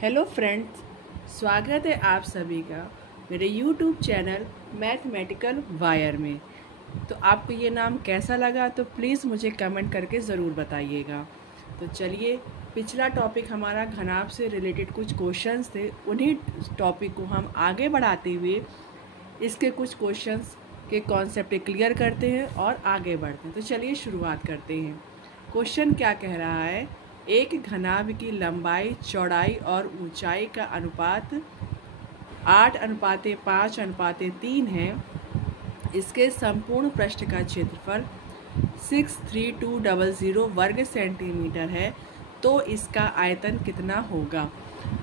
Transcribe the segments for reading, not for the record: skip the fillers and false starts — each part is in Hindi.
हेलो फ्रेंड्स, स्वागत है आप सभी का मेरे यूट्यूब चैनल मैथमेटिकल वायर में। तो आपको ये नाम कैसा लगा तो प्लीज़ मुझे कमेंट करके ज़रूर बताइएगा। तो चलिए, पिछला टॉपिक हमारा घनाभ से रिलेटेड कुछ क्वेश्चंस थे, उन्हीं टॉपिक को हम आगे बढ़ाते हुए इसके कुछ क्वेश्चंस के कॉन्सेप्ट क्लियर करते हैं और आगे बढ़ते हैं। तो चलिए शुरुआत करते हैं। क्वेश्चन क्या कह रहा है, एक घनाभ की लंबाई, चौड़ाई और ऊंचाई का अनुपात 8:5:3 है। इसके संपूर्ण पृष्ठ का क्षेत्रफल 63200 वर्ग सेंटीमीटर है, तो इसका आयतन कितना होगा।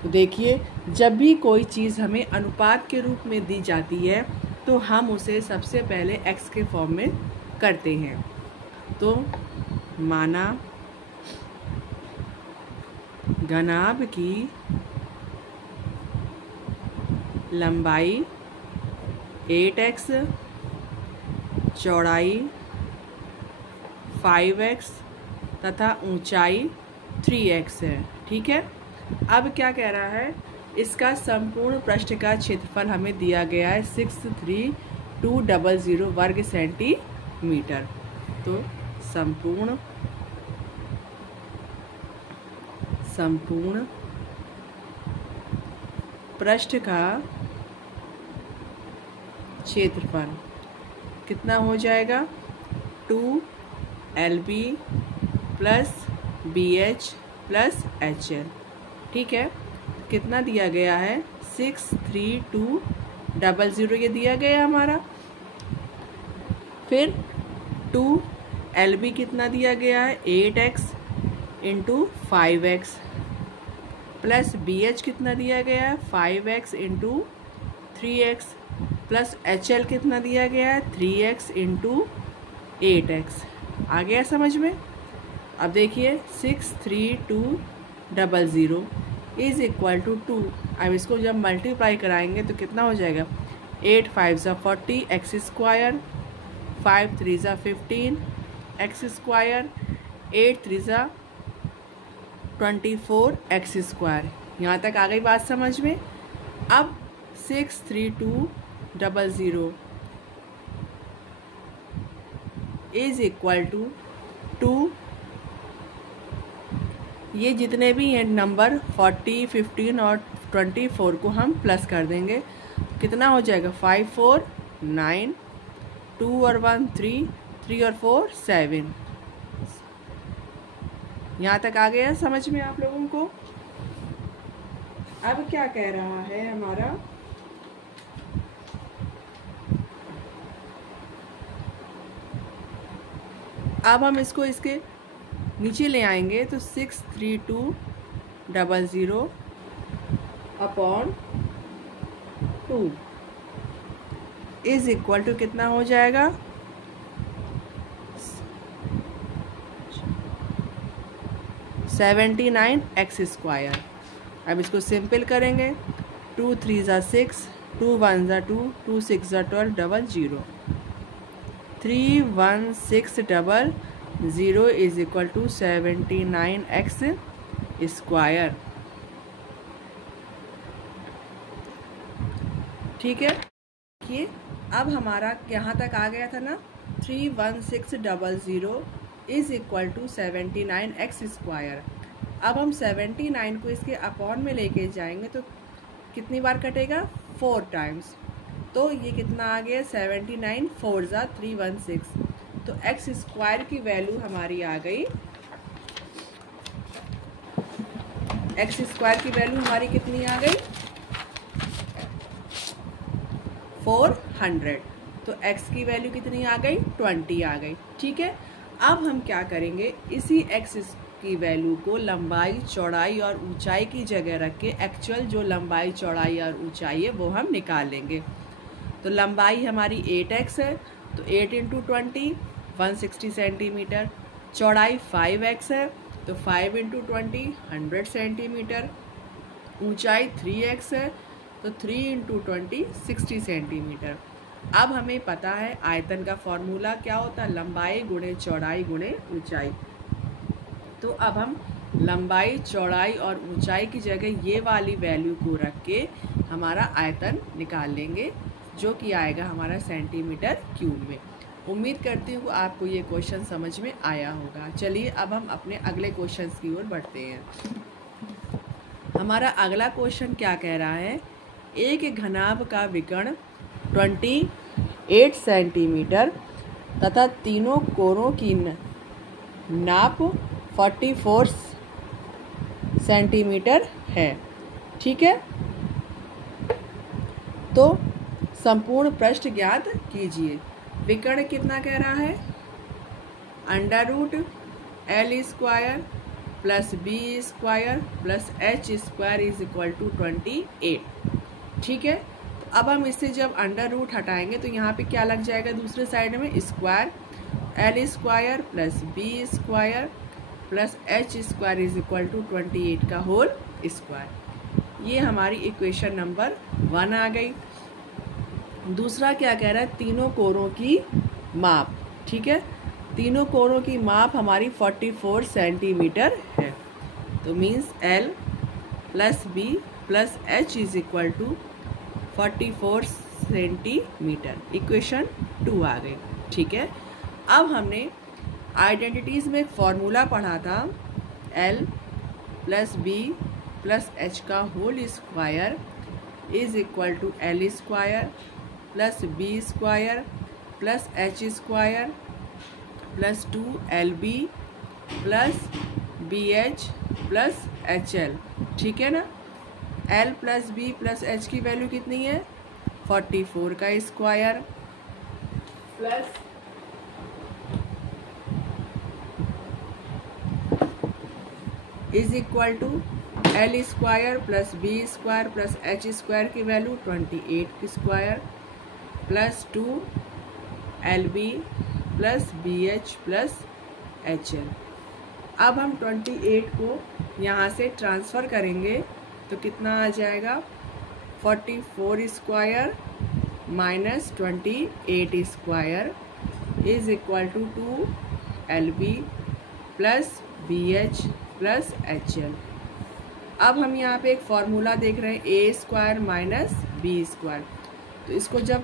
तो देखिए, जब भी कोई चीज़ हमें अनुपात के रूप में दी जाती है तो हम उसे सबसे पहले x के फॉर्म में करते हैं। तो माना घनाभ की लंबाई 8x, चौड़ाई 5x तथा ऊंचाई 3x है। ठीक है, अब क्या कह रहा है, इसका संपूर्ण पृष्ठ का क्षेत्रफल हमें दिया गया है 63200 वर्ग सेंटीमीटर। तो संपूर्ण पृष्ठ का क्षेत्रफल कितना हो जाएगा, 2LB plus BH plus HL। ठीक है, कितना दिया गया है, 63200 ये दिया गया हमारा। फिर 2LB कितना दिया गया है, 8x into 5x plus BH कितना दिया गया है, 5x into 3x plus HL कितना दिया गया है, 3x इंटू 8x। आ गया समझ में। अब देखिए 63200 इज इक्वल टू 2। अब इसको जब मल्टीप्लाई कराएंगे तो कितना हो जाएगा, 8 5 40 x square, 5 3 15 x square, 8 3 24 x square. यहाँ तक आ गई बात समझ में। अब 63200 इज इक्वल टू 2। ये जितने भी हैं नंबर 40, 15 और 24 को हम प्लस कर देंगे, कितना हो जाएगा, 5 4 9, 2 और 1 3, 3 और 4 7। यहाँ तक आ गया समझ में आप लोगों को। अब क्या कह रहा है हमारा, अब हम इसको इसके नीचे ले आएंगे तो 63200 अपॉन 2 इज इक्वल टू कितना हो जाएगा, 79 x स्क्वायर। अब इसको सिंपल करेंगे, 2 3 6, 2 1 2, 2 6 12, 00 31600 is equal to 79 x square. ठीक है, देखिए अब हमारा यहाँ तक आ गया था ना, 31600 is equal to 79 x square. अब हम 79 को इसके अपॉन में लेके जाएंगे तो कितनी बार कटेगा, 4 टाइम्स। तो ये कितना आ गया, 79 4 316। तो x स्क्वायर की वैल्यू हमारी आ गई, x स्क्वायर की वैल्यू हमारी कितनी आ गई, 400। तो x की वैल्यू कितनी आ गई, 20 आ गई। ठीक है, अब हम क्या करेंगे, इसी x की वैल्यू को लंबाई, चौड़ाई और ऊंचाई की जगह रख के एक्चुअल जो लंबाई, चौड़ाई और ऊंचाई है वो हम निकाल लेंगे। तो लंबाई हमारी 8x है, तो 8 इंटू 20 160 सेंटीमीटर। चौड़ाई 5x है, तो 5 इंटू 20 100 सेंटीमीटर। ऊंचाई 3x है, तो 3 इंटू 20 60 सेंटीमीटर। अब हमें पता है आयतन का फॉर्मूला क्या होता है, लंबाई गुणे चौड़ाई गुणे ऊंचाई। तो अब हम लंबाई चौड़ाई और ऊंचाई की जगह ये वाली वैल्यू को रख के हमारा आयतन निकाल लेंगे, जो कि आएगा हमारा सेंटीमीटर क्यूब में। उम्मीद करती हूँ कि आपको ये क्वेश्चन समझ में आया होगा। चलिए अब हम अपने अगले क्वेश्चन की ओर बढ़ते हैं। हमारा अगला क्वेश्चन क्या कह रहा है, एक घनाभ का विकर्ण 28 सेंटीमीटर तथा तीनों कोरों की नाप 44 सेंटीमीटर है। ठीक है, तो संपूर्ण पृष्ठ ज्ञात कीजिए। विकर्ण कितना कह रहा है, √L² plus B² plus H² is equal to 28। ठीक है, तो अब हम इससे जब √ हटाएंगे तो यहाँ पे क्या लग जाएगा, दूसरे साइड में square, L² plus B² plus H² is equal to 28 का होल स्क्वायर। ये हमारी इक्वेशन नंबर 1 आ गई। दूसरा क्या कह रहा है, तीनों कोरों की माप। ठीक है, तीनों कोरों की माप हमारी 44 सेंटीमीटर है। तो means L plus B plus H is equal to 44 centimetre. Equation 2 आ गई। ठीक है, अब हमने आइडेंटिटीज़ में एक फॉर्मूला पढ़ा था, L plus B plus H का whole square is equal to L² plus B² plus H² plus 2LB plus BH plus HL। ठीक है ना, L plus B plus H की वैल्यू कितनी है, 44 का square plus is equal to L² plus B² plus H² की वैल्यू 28 की square plus 2LB plus BH plus HL। अब हम 28 को यहाँ से ट्रांसफ़र करेंगे तो कितना आ जाएगा, 44² minus 28² is equal to 2LB plus BH plus HL। अब हम यहाँ पे एक फॉर्मूला देख रहे हैं, A² माइनस B²। तो इसको जब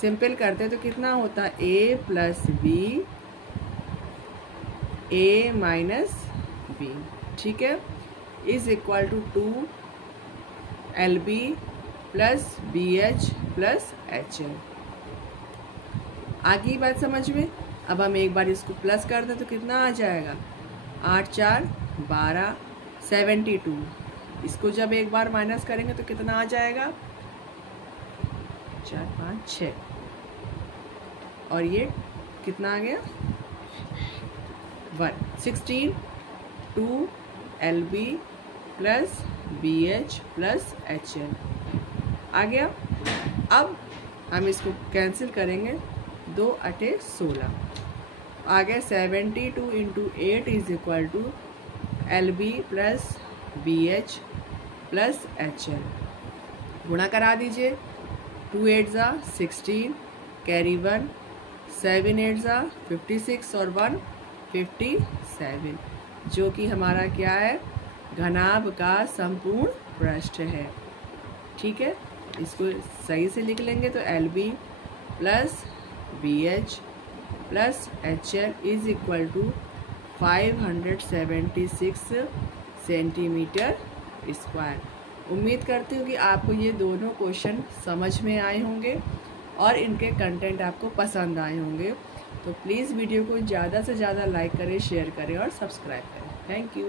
सिंपल करते हैं तो कितना होता है, A plus B A minus B। ठीक है, is equal to 2LB plus BH plus HL। आगे की बात समझ में। अब हम एक बार इसको प्लस कर दें तो कितना आ जाएगा, 8 4 12 72। इसको जब एक बार माइनस करेंगे तो कितना आ जाएगा, 4 5 6, और ये कितना आ गया, 16 2LB plus BH plus HL आ गया। अब हम इसको कैंसिल करेंगे, 2 8 16 आ गया। 72 × 8 is equal to LB plus BH plus HL। गुणा करा दीजिए, 2 8 ज़ा 16 कैरी 1, 7 8 ज़ा 56 और 1 57, जो कि हमारा क्या है, घनाभ का संपूर्ण पृष्ठ है। ठीक है, इसको सही से लिख लेंगे तो LB plus BH plus HL is equal to 576 centimetre square. उम्मीद करती हूँ कि आपको ये दोनों क्वेश्चन समझ में आए होंगे और इनके कंटेंट आपको पसंद आए होंगे। तो प्लीज़ वीडियो को ज़्यादा से ज़्यादा लाइक करें, शेयर करें और सब्सक्राइब करें। Thank you.